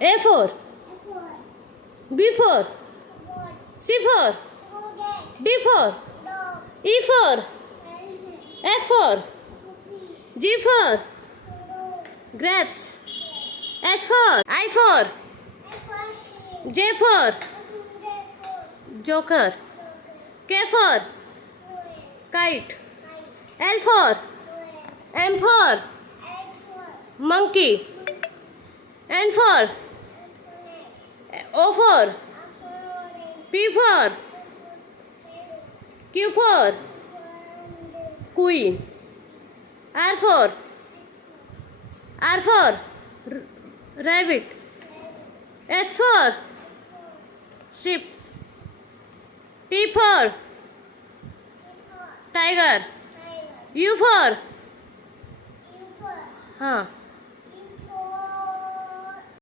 A for B for C for D for E for F for G for grapes. H for I for J for joker. K for kite. L for M for monkey. N for O for P for Q for queen. R for rabbit. S for sheep. T for tiger. U for हाँ